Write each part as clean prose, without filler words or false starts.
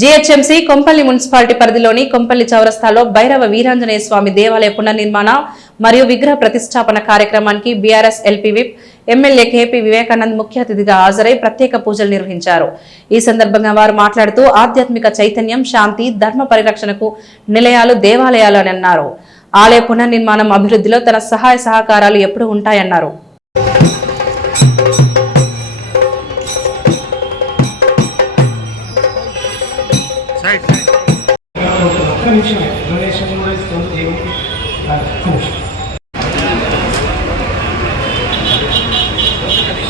GHMC Kompally municipality పరిధిలోని కొంపల్లి చౌరస్తాలో భైరవ వీరాంజనేయ స్వామి దేవాలయ పునర్నిర్మాణ మరియు విగ్రహ ప్రతిష్టాపన కార్యక్రమానికి BRS LP whip MLA KP Vivekanand ముఖ్య అతిథిగా హాజరై ప్రత్యేక పూజలు నిర్వహించారు. ఈ సందర్భంగా వారు మాట్లాడుతూ ఆధ్యాత్మిక చైతన్యం, శాంతి, ధర్మ పరిరక్షణకు నిలయాలు దేవాలయాలు అని అన్నారు. ఆలయ పునర్నిర్మాణం అభివృద్ధిలో తన సహాయ సహకారాలు ఎప్పుడూ ఉంటాయన్నారు.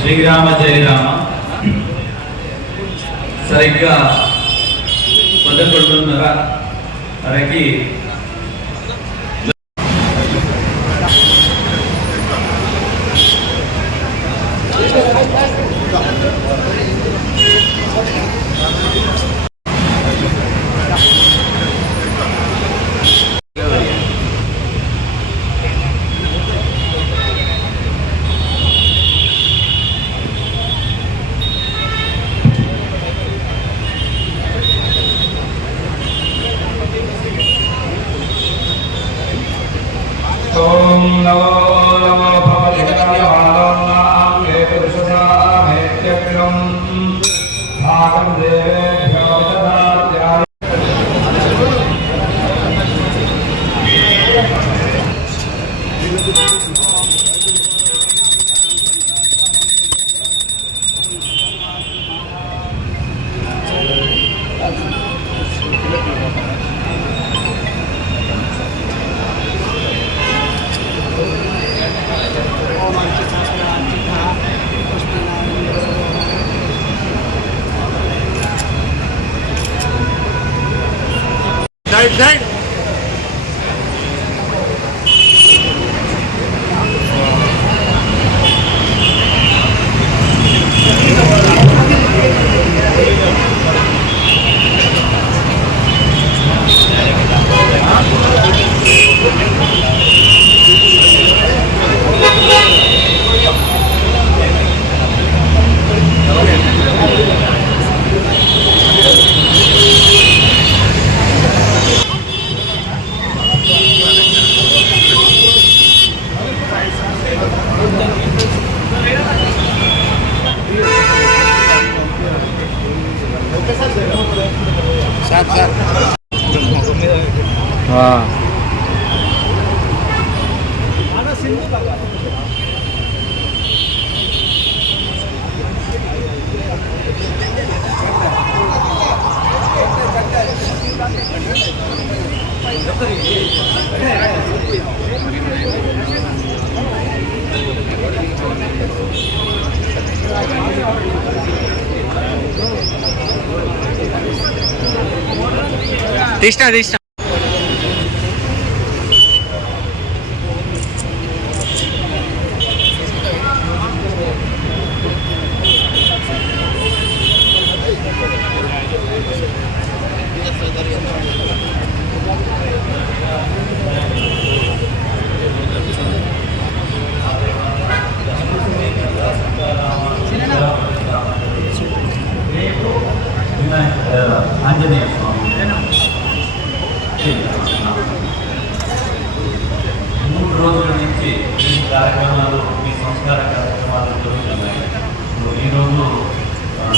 శ్రీరామ జయ రామ. సరిగ్గా 11:30కి ఓం నమో నమో భగవతే వామనాం ఏకదశసామేత్యగ్రం భాగం దేవేభ్యో దదాత్యాయ. తీస్తా ఆంజనేయ స్వామి 3 రోజుల నుంచి ఈ కార్యక్రమాలు, ఈ సంస్కార కార్యక్రమాలు జరుగుతున్నాయి. ఈరోజు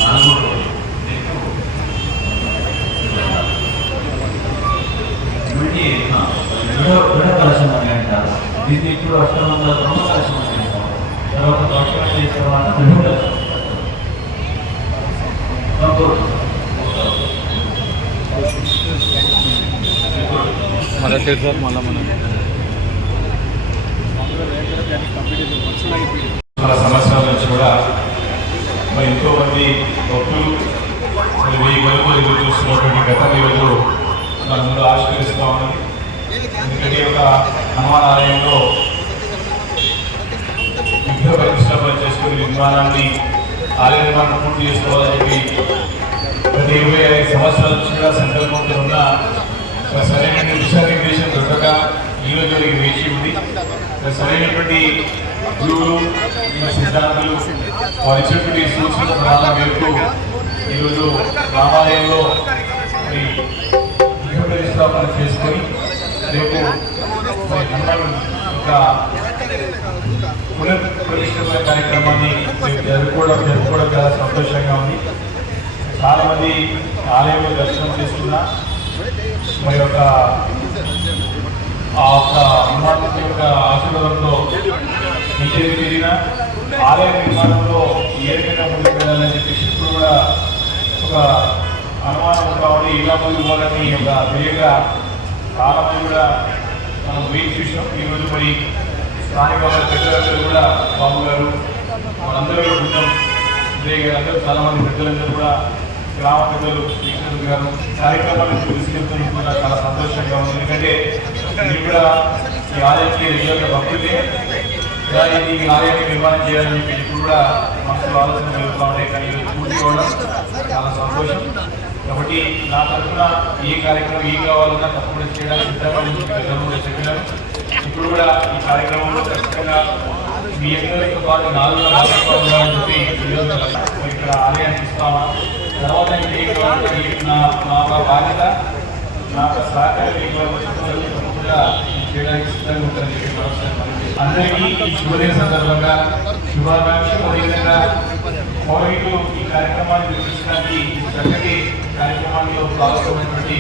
4వ రోజు దృఢ కలశం అని అంటారు. దీన్ని ఇప్పుడు అష్టమంగా బ్రహ్మ కలశం అని అంటారు. తర్వాత దోషం చేసిన తర్వాత దృఢ కలశం సంవత్సరాల నుంచి కూడా ఎంతో మంది భక్తులు 1000 వరకు ఎదురు చూస్తున్నటువంటి గతం ఈరోజు మన ముందు ఆవిష్కరిస్తూ ఉన్నది. ఎందుకంటే ఒక హనుమాన్ ఆలయంలో విగ్రహ ప్రతిష్టాపన చేసుకుని నిర్మాణాన్ని ఆలయ నిర్మాణం పూర్తి చేసుకోవాలని చెప్పి గత 25 సంవత్సరాల నుంచి కూడా సంకల్పంతో ఉన్న సరైన దిశానిర్దేశం దొరకక ఈరోజు వేచి ఉంది. సరైనటువంటి గురువులు, సిద్ధాంతులు వారి ఇచ్చినటువంటి సూచనల ప్రధాన మేరకు ఈరోజు రామాలయంలో మరి గృహ ప్రతిష్టాపన చేసుకొని రేపు మరి హనుమాన్ యొక్క పునఃప్రతిష్ఠిత కార్యక్రమాన్ని జరుపుకోవడం చాలా సంతోషంగా ఉంది. చాలా మంది ఆలయంలో దర్శనం చేసుకున్నా మరి యొక్క హనుమాన్ యొక్క ఆశీర్వాదంతో విజయం తిరిగిన ఆలయ నిర్మాణంలో ఏ రకంగా ముందుకు వెళ్ళాలని చెప్పేసి ఇప్పుడు కూడా ఒక అనుమానం కావాలి, ఇలా ముందుకు పోవాలని ఒక తెలియగా చాలా మంది కూడా మనం వెయిట్ చూసాం. ఈరోజు మరి స్థానిక పెద్దలందరూ కూడా బాబు గారు వాళ్ళందరూ కూడా బృందం విజయ్ గారు అందరూ చాలా మంది పెద్దలందరూ కూడా గ్రామ పెద్దలు శ్రీకృష్ణ గారు కార్యక్రమాలను తీసుకెళ్తున్నా చాలా సంతోషంగా ఉంది. ఎందుకంటే మీరు కూడా ఈ ఆలయానికి రెగ్యులర్గా భక్తులే ఈ ఆలయాన్ని నిర్మాణం చేయాలని చెప్పి ఇప్పుడు కూడా మనసులో ఆలోచన జరుగుతూ ఉంటాయి. కానీ పూర్తి కావడం చాలా సంతోషం. కాబట్టి నా తరఫున ఏ కార్యక్రమం ఏం కావాలన్నా తప్పకుండా చేయడానికి సిద్ధంగా చెప్పినాను. ఇప్పుడు కూడా ఈ కార్యక్రమంలో ఖచ్చితంగా మీ అందరితో పాటు ఉండాలని చెప్పి ఇక్కడ ఆలయాన్ని ఇస్తామా తర్వాత నా బాధ్యత నా సహకారం తప్పకుండా చేయడానికి సిద్ధంగా ఉంటారని చెప్పి అందరికీ ఈ శుభదిన సందర్భంగా శుభాకాంక్షలు. అదేవిధంగా పౌరులు ఈ కార్యక్రమాన్ని నిర్వహించడానికి చక్కటి కార్యక్రమాల్లో భాగస్వామైనటువంటి